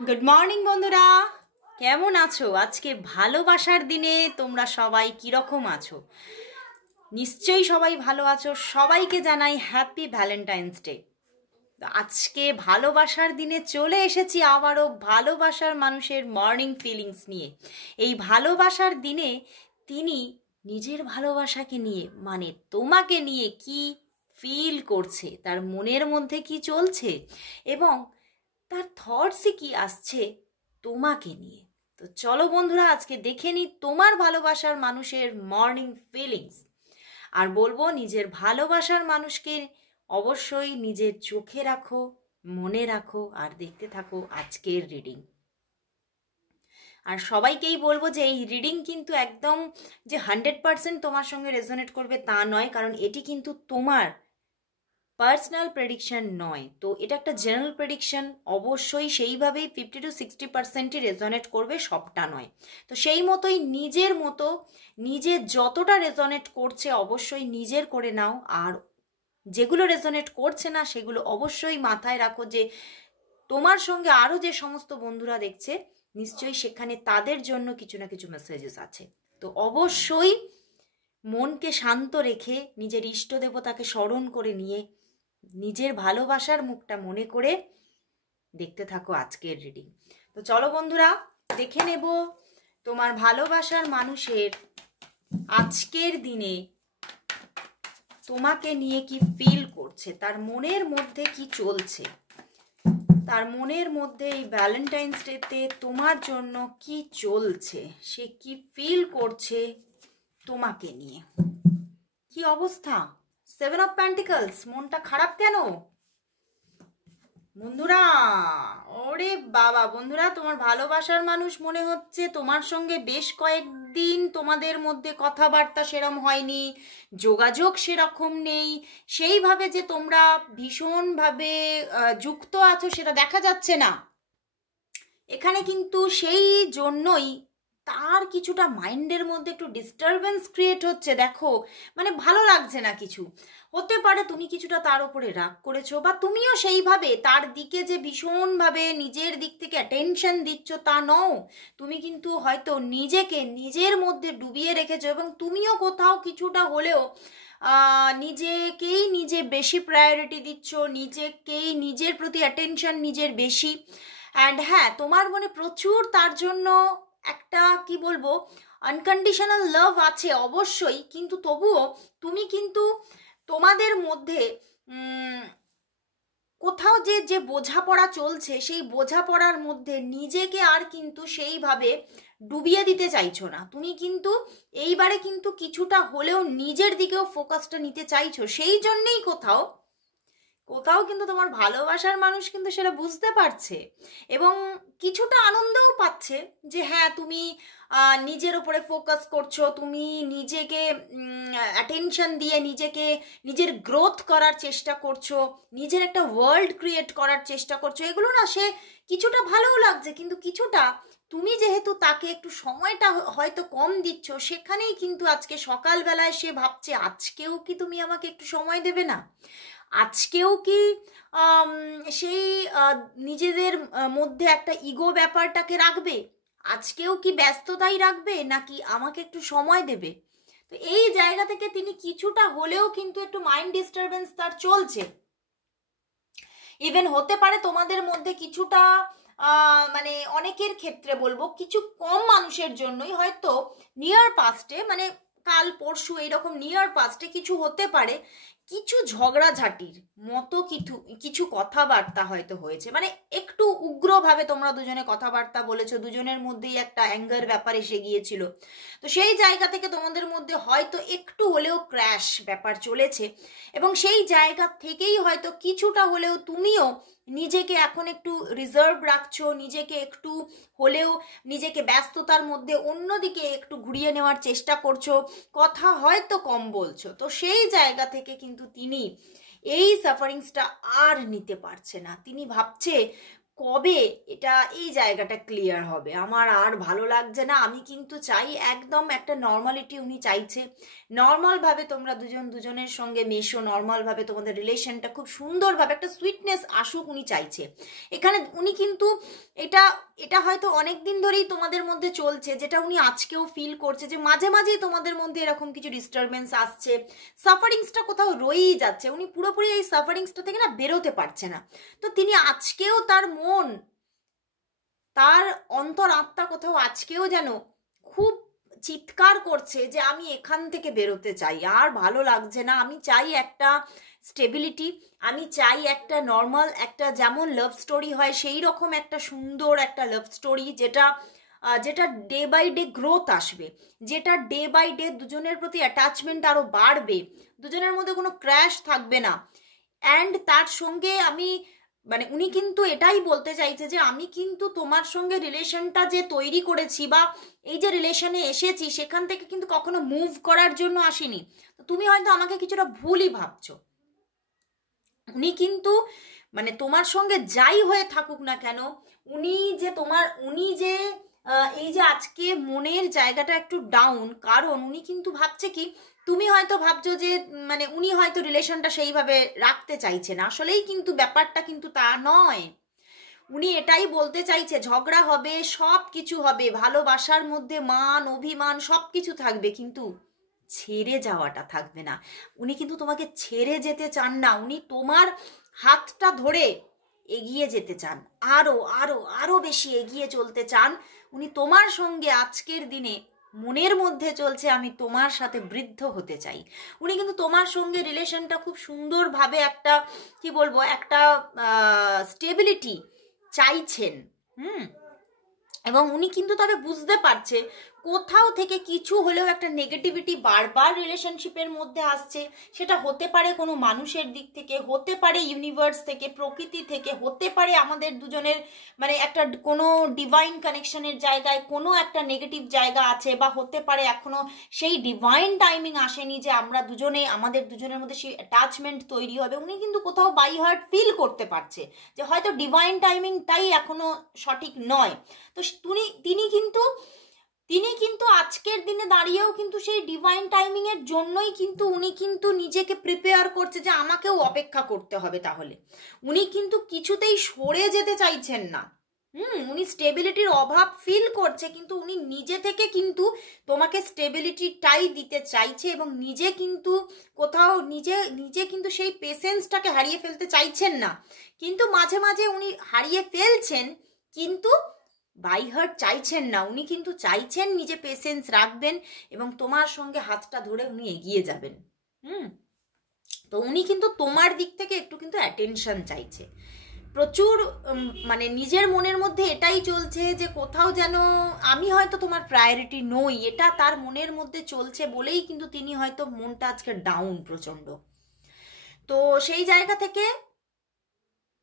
Good morning বন্ধুরা, কেমন আছো? আজকে ভালোবাসার দিনে তোমরা সবাই কীরকম আছো? নিশ্চয়ই সবাই ভালো আছো। সবাইকে জানাই হ্যাপি ভ্যালেন্টাইন্স ডে। আজকে ভালোবাসার দিনে চলে এসেছি আবারও ভালোবাসার মানুষের মর্নিং ফিলিংস নিয়ে। এই ভালোবাসার দিনে তিনি নিজের ভালোবাসাকে নিয়ে মানে তোমাকে নিয়ে কি ফিল করছে, তার মনের মধ্যে কি চলছে এবং তার থটসে কি আসছে তোমাকে নিয়ে। তো চলো বন্ধুরা, আজকে দেখে নিই তোমার ভালোবাসার মানুষের মর্নিং ফিলিংস। আর বলবো, নিজের ভালোবাসার মানুষকে অবশ্যই নিজের চোখে রাখো, মনে রাখো আর দেখতে থাকো আজকের রিডিং। আর সবাইকেই বলবো যে এই রিডিং কিন্তু একদম যে 100% তোমার সঙ্গে রেজোনেট করবে তা নয়, কারণ এটি কিন্তু তোমার পার্সোনাল প্রেডিকশন নয়। তো এটা একটা জেনারেল প্রেডিকশন, অবশ্যই সেইভাবেই 50-60%ই রেজনেট করবে, সবটা নয়। তো সেই মতোই নিজের মতো নিজের যতটা রেজনেট করছে অবশ্যই নিজের করে নাও, আর যেগুলো রেজনেট করছে না সেগুলো অবশ্যই মাথায় রাখো যে তোমার সঙ্গে আরও যে সমস্ত বন্ধুরা দেখছে নিশ্চয়ই সেখানে তাদের জন্য কিছু না কিছু মেসেজেস আছে। তো অবশ্যই মনকে শান্ত রেখে নিজের ইষ্ট দেবতাকে স্মরণ করে নিয়ে নিজের ভালোবাসার মুখটা মনে করে দেখতে থাকো আজকের রিডিং। তো চলো বন্ধুরা, দেখে নেব তোমার ভালোবাসার মানুষের আজকের দিনে তোমাকে নিয়ে কি ফিল করছে, তার মনের মধ্যে কি চলছে, তার মনের মধ্যে এই ভ্যালেন্টাইন্স ডেতে তোমার জন্য কি চলছে, সে কি ফিল করছে তোমাকে নিয়ে। কি অবস্থা? 7 অফ পেন্টিকলস, মনটা খারাপ কেন বন্ধুরা? ওরে বাবা বন্ধুরা, তোমার ভালোবাসার মানুষ মনে হচ্ছে তোমার সঙ্গে বেশ কয়েকদিন তোমাদের মধ্যে কথাবার্তা সেরকম হয়নি, যোগাযোগ সেরকম নেই, সেইভাবে যে তোমরা ভীষণভাবে যুক্ত আছো সেটা দেখা যাচ্ছে না এখানে। কিন্তু সেই জন্যই তার কিছুটা মাইন্ডের মধ্যে একটু ডিস্টারবেন্স ক্রিয়েট হচ্ছে। দেখো, মানে ভালো লাগছে না কিছু। হতে পারে তুমি কিছুটা তার উপরে রাগ করেছো, বা তুমিও সেইভাবে তার দিকে যে ভীষণভাবে নিজের দিক থেকে অ্যাটেনশন দিচ্ছ তা নও। তুমি কিন্তু হয়তো নিজেকে নিজের মধ্যে ডুবিয়ে রেখেছো এবং তুমিও কোথাও কিছুটা হলেও নিজেকেই নিজে বেশি প্রায়োরিটি দিচ্ছ, নিজেকেই নিজের প্রতি অ্যাটেনশন নিজের বেশি। অ্যান্ড হ্যাঁ, তোমার মনে প্রচুর তার জন্য একটা কি বলবো আনকন্ডিশনাল লাভ আছে অবশ্যই, কিন্তু তবুও তুমি কিন্তু তোমাদের মধ্যে কোথাও যে যে বোঝাপড়া চলছে সেই বোঝাপড়ার মধ্যে নিজেকে আর কিন্তু সেইভাবে ডুবিয়ে দিতে চাইছো না। তুমি কিন্তু এইবারে কিন্তু কিছুটা হলেও নিজের দিকেও ফোকাসটা নিতে চাইছো, সেই জন্যেই কোথাও কোথাও কিন্তু তোমার ভালোবাসার মানুষ কিন্তু সেটা বুঝতে পারছে এবং কিছুটা আনন্দও পাচ্ছে যে হ্যাঁ, তুমি নিজের উপরে ফোকাস করছো, তুমি নিজেকে অ্যাটেনশন দিয়ে নিজেকে নিজের গ্রোথ করার চেষ্টা করছো, নিজের একটা ওয়ার্ল্ড ক্রিয়েট করার চেষ্টা করছো। এগুলো না সে কিছুটা ভালোও লাগছে, কিন্তু কিছুটা তুমি যেহেতু তাকে একটু সময়টা হয়তো কম দিচ্ছ, সেখানেই কিন্তু আজকে সকালবেলায় সে ভাবছে আজকেও কি তুমি আমাকে একটু সময় দেবে না, আজকেও কি সেই নিজেদের মধ্যে একটা ইগো ব্যাপারটাকে রাখবে, আজকেও কি ব্যস্ততাই রাখবে নাকি আমাকে একটু সময় দেবে। তো এই জায়গা থেকে তিনি কিছুটা হলেও কিন্তু একটু মাইন্ড ডিস্টারবেন্স তার চলছে। ইভেন হতে পারে তোমাদের মধ্যে কিছুটা মানে অনেকের ক্ষেত্রে বলবো, কিছু কম মানুষের জন্যই হয়তো নিয়ার পাস্টে, মানে কাল পরশু এইরকম নিয়ার পাস্টে কিছু হতে পারে, কিছু ঝগড়াঝাটির মতো কিছু কিছু কথাবার্তা হয়তো হয়েছে, মানে একটু উগ্রভাবে তোমরা দুজনে কথাবার্তা বলেছো, দুজনের মধ্যেই একটা অ্যাঙ্গার ব্যাপার এসে গিয়েছিল। তো সেই জায়গা থেকে তোমাদের মধ্যে হয়তো একটু হলেও ক্র্যাশ ব্যাপার চলেছে এবং সেই জায়গা থেকেই হয়তো কিছুটা হলেও তুমিও নিজেকে এখন একটু রিজার্ভ রাখছো, নিজেকে একটু হলেও নিজেকে ব্যস্ততার মধ্যে অন্যদিকে একটু ঘুরিয়ে নেওয়ার চেষ্টা করছো, কথা হয়তো কম বলছো। তো সেই জায়গা থেকে কিন্তু তিনি এই সাফারিংসটা আর নিতে পারছে না। তিনি ভাবছে কবে এটা এই জায়গাটা ক্লিয়ার হবে, আমার আর ভালো লাগছে না, আমি কিন্তু চাই একদম একটা নর্মালিটি উনি চাইছে, নর্মালভাবে তোমরা দুজন দুজনের সঙ্গে মেশো, নর্মালভাবে তোমাদের রিলেশনটা খুব সুন্দরভাবে একটা সুইটনেস আসুক উনি চাইছে এখানে। উনি কিন্তু এটা এটা হয়তো অনেক দিন ধরেই তোমাদের মধ্যে চলছে, যেটা উনি আজকেও ফিল করছে যে মাঝে মাঝেই তোমাদের মধ্যে এরকম কিছু ডিস্টারবেন্স আসছে, সাফারিংসটা কোথাও রয়েই যাচ্ছে, উনি পুরোপুরি এই সাফারিংসটা থেকে না বেরোতে পারছে না। তো তিনি আজকেও তার মন, তার অন্তর আত্মা কোথাও আজকেও যেন খুব চিৎকার করছে যে আমি এখান থেকে বেরোতে চাই, আর ভালো লাগছে না, আমি চাই একটা স্টেবিলিটি, আমি চাই একটা নর্মাল একটা যেমন লাভ স্টোরি হয় সেই রকম একটা সুন্দর একটা লাভ স্টোরি, যেটা ডে বাই ডে গ্রোথ আসবে, যেটা ডে বাই ডে দুজনের প্রতি অ্যাটাচমেন্ট আরও বাড়বে, দুজনের মধ্যে কোনো ক্র্যাশ থাকবে না। অ্যান্ড তার সঙ্গে আমি মানে উনি কিন্তু এটাই বলতে চাইছে যে আমি কিন্তু তোমার সঙ্গে রিলেশনটা যে তৈরি করেছি বা এই যে রিলেশনে এসেছি সেখান থেকে কিন্তু কখনো মুভ করার জন্য আসিনি, তুমি হয়তো আমাকে কিছুটা ভুলই ভাবছো। উনি কিন্তু মানে তোমার সঙ্গে যাই হয়ে থাকুক না কেন, উনি যে এই যে আজকে মনের জায়গাটা একটু ডাউন, কারণ উনি কিন্তু ভাবছে কি, তুমি হয়তো ভাবছো যে মানে উনি হয়তো রিলেশনটা সেইভাবে রাখতে চাইছে না, আসলেই কিন্তু ব্যাপারটা কিন্তু তা নয়। উনি এটাই বলতে চাইছে ঝগড়া হবে, সব কিছু হবে, ভালোবাসার মধ্যে মান অভিমান সব কিছু থাকবে, কিন্তু ছেড়ে যাওয়াটা থাকবে না। উনি কিন্তু তোমাকে ছেড়ে যেতে চান না, উনি তোমার হাতটা ধরে এগিয়ে যেতে চান, আরো আরো আরো বেশি এগিয়ে চলতে চান। উনি তোমার সঙ্গে আজকের দিনে মনের মধ্যে চলছে আমি তোমার সাথে বৃদ্ধ হতে চাই। উনি কিন্তু তোমার সঙ্গে রিলেশনটা খুব সুন্দরভাবে একটা কি বলবো একটা স্টেবিলিটি চাইছেন। এবং উনি কিন্তু তবে বুঝতে পারছে কোথাও থেকে কিছু হলেও একটা নেগেটিভিটি বারবার রিলেশনশিপের মধ্যে আসছে, সেটা হতে পারে কোনো মানুষের দিক থেকে, হতে পারে ইউনিভার্স থেকে, প্রকৃতি থেকে, হতে পারে আমাদের দুজনের মানে একটা কোনো ডিভাইন কানেকশনের জায়গায় কোনো একটা নেগেটিভ জায়গা আছে, বা হতে পারে এখনো সেই ডিভাইন টাইমিং আসেনি যে আমরা দুজনে আমাদের দুজনের মধ্যে সেই অ্যাটাচমেন্ট তৈরি হবে। উনি কিন্তু কোথাও বাই হার্ট ফিল করতে পারছে যে হয়তো ডিভাইন টাইমিংটাই এখনো সঠিক নয়। তো তিনি কিন্তু আজকের দিনে দাঁড়িয়েও কিন্তু সেই ডিভাইন টাইমিং এর জন্যই কিন্তু উনি কিন্তু নিজেকে প্রিপেয়ার করছে যে আমাকেও অপেক্ষা করতে হবে। তাহলে উনি কিন্তু কিছুতেই সরে যেতে চাইছেন না। উনি স্টেবিলিটির অভাব ফিল করছে, কিন্তু উনি নিজে থেকে কিন্তু তোমাকে স্টেবিলিটিটাই দিতে চাইছে, এবং নিজে কিন্তু কোথাও নিজে কিন্তু সেই পেশেন্সটাকে হারিয়ে ফেলতে চাইছেন না। কিন্তু মাঝে মাঝে উনি হারিয়ে ফেলছেন, কিন্তু বাই হার্ট চাইছেন না, উনি কিন্তু চাইছেন নিজে পেশেন্স রাখবেন এবং তোমার সঙ্গে হাতটা ধরে উনি এগিয়ে যাবেন। তো উনি কিন্তু তোমার দিক থেকে একটু কিন্তু অ্যাটেনশন চাইছে প্রচুর, মানে নিজের মনের মধ্যে এটাই চলছে যে কোথাও যেন আমি হয়তো তোমার প্রায়োরিটি নই, এটা তার মনের মধ্যে চলছে বলেই কিন্তু তিনি হয়তো মনটা আজকে ডাউন প্রচণ্ড। তো সেই জায়গা থেকে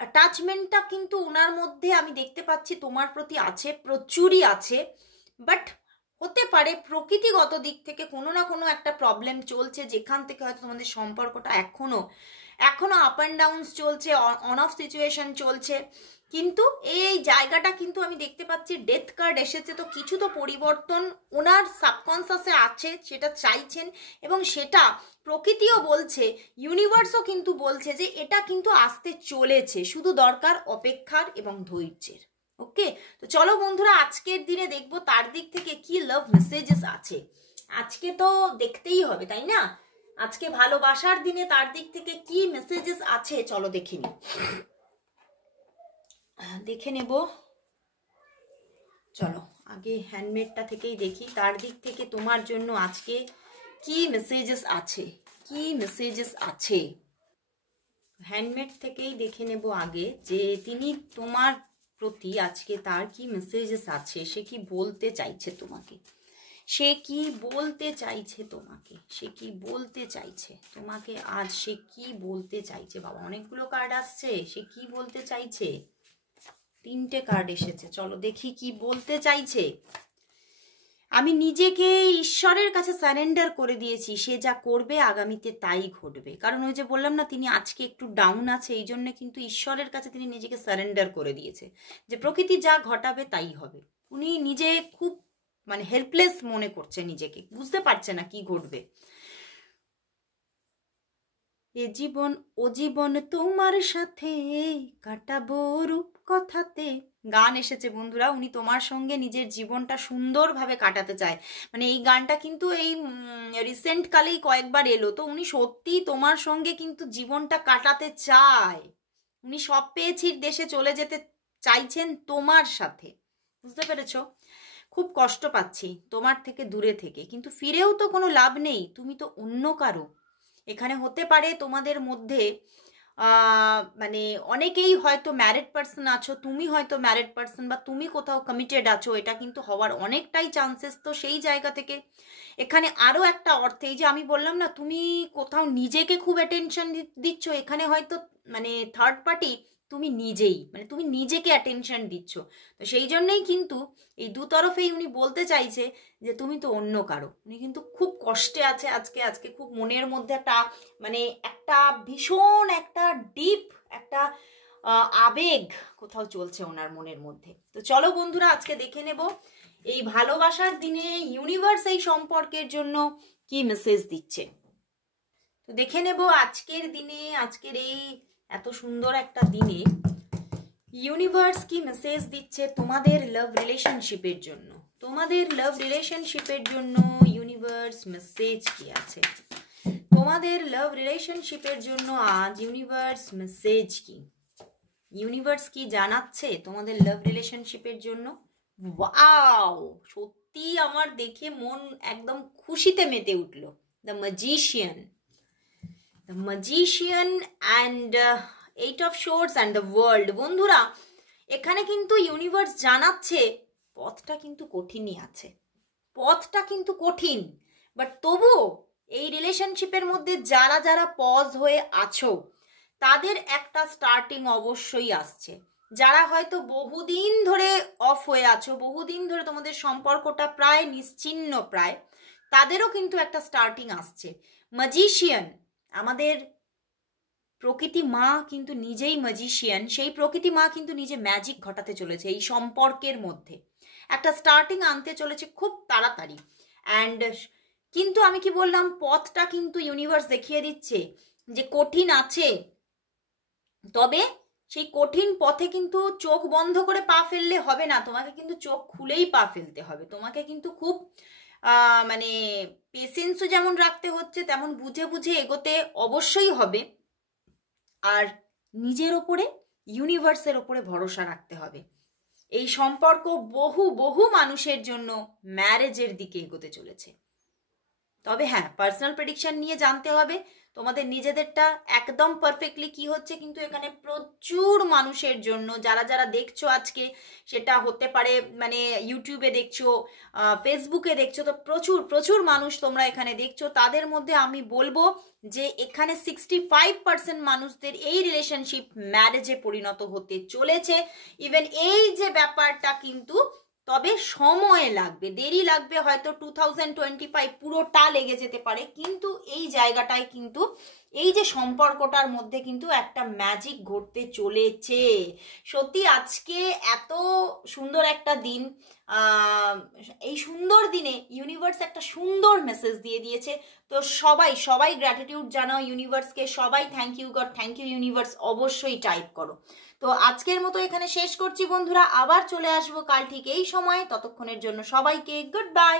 অ্যাটাচমেন্টটা কিন্তু ওনার মধ্যে আমি দেখতে পাচ্ছি তোমার প্রতি আছে, প্রচুরই আছে, বাট হতে পারে প্রকৃতিগত দিক থেকে কোনো না কোনো একটা প্রবলেম চলছে, যেখান থেকে হয়তো তোমাদের সম্পর্কটা এখনো আপ অ্যান্ড ডাউনস চলছে, অন অফ সিচুয়েশন চলছে। কিন্তু এই জায়গাটা কিন্তু আমি দেখতে পাচ্ছি ডেথ কার্ড এসেছে, তো কিছু তো পরিবর্তন ওনার সাবকনসিয়াসে আছে, সেটা চাইছেন, এবং সেটা প্রকৃতিও বলছে, ইউনিভার্সও কিন্তু বলছে যে এটা কিন্তু আসতে চলেছে, শুধু দরকার অপেক্ষার এবং ধৈর্যের। ওকে, তো চলো বন্ধুরা আজকের দিনে দেখবো তার দিক থেকে কি লাভ মেসেজেস আছে। আজকে তো দেখতেই হবে তাই না, আজকে ভালোবাসার দিনে তার দিক থেকে কি মেসেজেস আছে, চলো দেখে নেব। চলো আগে হ্যান্ডমেডটা থেকেই দেখি তার দিক থেকে তোমার জন্য আজকে কি মেসেজেস আছে। হ্যান্ডমেড থেকেই দেখে নেব আগে যে তিনি তোমার প্রতি আজকে তার কি মেসেজেস আছে, সে কি বলতে চাইছে তোমাকে, আজ সে কি বলতে চাইছে। বাবা অনেকগুলো কার্ড আসছে, সে কি বলতে চাইছে, 3টে কার্ড এসেছে, চলো দেখি কি বলতে চাইছে। আমি নিজেকে ঈশ্বরের কাছে সারেন্ডার করে দিয়েছি, সে যা করবে আগামীতে তাই ঘটবে। কারণ ওই যে বললাম না, তিনি আজকে একটু ডাউন আছে, এই জন্য কিন্তু ঈশ্বরের কাছে তিনি নিজেকে সারেন্ডার করে দিয়েছে যে প্রকৃতি যা ঘটাবে তাই হবে। উনি নিজে খুব মানে হেল্পলেস মনে করছে নিজেকে, বুঝতে পারছে না কি ঘটবে। এ জীবন ও জীবন তোমার সাথে কাটাবো রূপ কথাতে, গান এসেছে বন্ধুরা। উনি তোমার সঙ্গে নিজের জীবনটা সুন্দরভাবে কাটাতে চায়। মানে এই গানটা কিন্তু এই রিসেন্ট কালেই কয়েকবার এলো, তো উনি সত্যি তোমার সঙ্গে কিন্তু জীবনটা কাটাতে চায়। উনি সব পেয়েছি দেশে চলে যেতে চাইছেন তোমার সাথে, বুঝতে পেরেছো? খুব কষ্ট পাচ্ছি তোমার থেকে দূরে থেকে, কিন্তু ফিরেও তো কোনো লাভ নেই, তুমি তো অন্য কারো। এখানে হতে পারে তোমাদের মধ্যে মানে অনেকেই হয়তো ম্যারিড পার্সন আছো, তুমি হয়তো ম্যারিড পার্সন, বা তুমি কোথাও কমিটেড আছো, এটা কিন্তু হওয়ার অনেকটাই চান্সেস। তো সেই জায়গা থেকে এখানে আরও একটা অর্থে, এই যে আমি বললাম না তুমি কোথাও নিজেকে খুব অ্যাটেনশন দিচ্ছ, এখানে হয়তো মানে থার্ড পার্টি তুমি নিজেই, মানে তুমি নিজেকে অ্যাটেনশন দিচ্ছ। তো সেই জন্যেই কিন্তু এই দুতরফেই উনি বলতে চাইছে যে তুমি তো অন্য কারো। উনি কিন্তু খুব কষ্টে আছে আজকে খুব মনের মধ্যে একটা মানে একটা ভীষণ একটা ডিপ একটা আবেগ কোথাও চলছে ওনার মনের মধ্যে। তো চলো বন্ধুরা, আজকে দেখে নেব এই ভালোবাসার দিনে ইউনিভার্স এই সম্পর্কের জন্য কি মেসেজ দিচ্ছে। তো দেখে নেব আজকের দিনে, আজকের এই এত সুন্দর একটা দিনে ইউনিভার্স কি মেসেজ দিচ্ছে তোমাদের লাভ রিলেশনশিপের জন্য। তোমাদের লাভ রিলেশনশিপের জন্য ইউনিভার্স মেসেজ কি আছে? তোমাদের লাভ রিলেশনশিপের জন্য আজ ইউনিভার্স মেসেজ কি? ইউনিভার্স কি জানাচ্ছে তোমাদের লাভ রিলেশনশিপের জন্য? ওয়াও, সত্যি আমার দেখে মন একদম খুশিতে মেতে উঠলো। The magician, the magician and eight of swords and the world. বন্ধুরা, এখানে কিন্তু ইউনিভার্স জানাচ্ছে পথটা কিন্তু কঠিনই আছে, পথটা কিন্তু কঠিন, বাট তবুও এই রিলেশনশিপের মধ্যে যারা যারা পজ হয়ে আছো তাদের একটা স্টার্টিং অবশ্যই আসছে। যারা হয়তো বহুদিন ধরে অফ হয়ে আছো, বহুদিন ধরে তোমাদের সম্পর্কটা প্রায় নিশ্চিহ্ন প্রায়, তাদেরও কিন্তু একটা স্টার্টিং আসছে। ম্যাজিশিয়ান, আমাদের প্রকৃতি মা কিন্তু নিজেই ম্যাজিশিয়ান, সেই প্রকৃতি মা কিন্তু নিজে ম্যাজিক ঘটাতে চলেছে এই সম্পর্কের মধ্যে, একটা স্টার্টিং আনতে চলেছে খুব তাড়াতাড়ি। অ্যান্ড কিন্তু আমি কি বললাম, পথটা কিন্তু ইউনিভার্স দেখিয়ে দিচ্ছে যে কঠিন আছে, তবে সেই কঠিন পথে কিন্তু চোখ বন্ধ করে পা ফেললে হবে না, তোমাকে কিন্তু চোখ খুলেই পা ফেলতে হবে। তোমাকে কিন্তু খুব মানে পেশেন্সও যেমন রাখতে হচ্ছে, তেমন বুঝে বুঝে এগোতে অবশ্যই হবে। আর নিজের ওপরে, ইউনিভার্সের ওপরে ভরসা রাখতে হবে। এই সম্পর্ক বহু বহু মানুষের জন্য ম্যারেজের দিকে এগোতে চলেছে। তবে হ্যাঁ, পার্সোনাল প্রেডিকশন নিয়ে জানতে হবে তোমাদের নিজেদেরটা একদম পারফেক্টলি কি হচ্ছে, কিন্তু এখানে প্রচুর মানুষের জন্য, যারা যারা দেখছো আজকে, সেটা হতে পারে মানে ইউটিউবে দেখছো, ফেসবুকে দেখছো, তো প্রচুর প্রচুর মানুষ তোমরা এখানে দেখছো। তাদের মধ্যে আমি বলবো যে এখানে 65% মানুষদের এই রিলেশনশিপ ম্যারেজে পরিণত হতে চলেছে। ইভেন এই যে ব্যাপারটা কিন্তু, তবে সময় লাগবে, দেরি লাগবে, হয়তো 2025 পুরোটা লেগে যেতে পারে, কিন্তু এই জায়গাটায় কিন্তু এই যে সম্পর্কটার মধ্যে কিন্তু একটা ম্যাজিক ঘটতে চলেছে। সত্যি আজকে এত সুন্দর একটা দিন, এই সুন্দর দিনে ইউনিভার্স একটা সুন্দর মেসেজ দিয়ে দিয়েছে। তো সবাই সবাই গ্র্যাটিটিউড জানাও ইউনিভার্সকে, সবাই thank you God, thank you universe অবশ্যই টাইপ করো। তো আজকের মতো এখানে শেষ করছি বন্ধুরা, আবার চলে আসবো কাল ঠিক এই সময়। ততক্ষণের জন্য সবাইকে গুড বাই।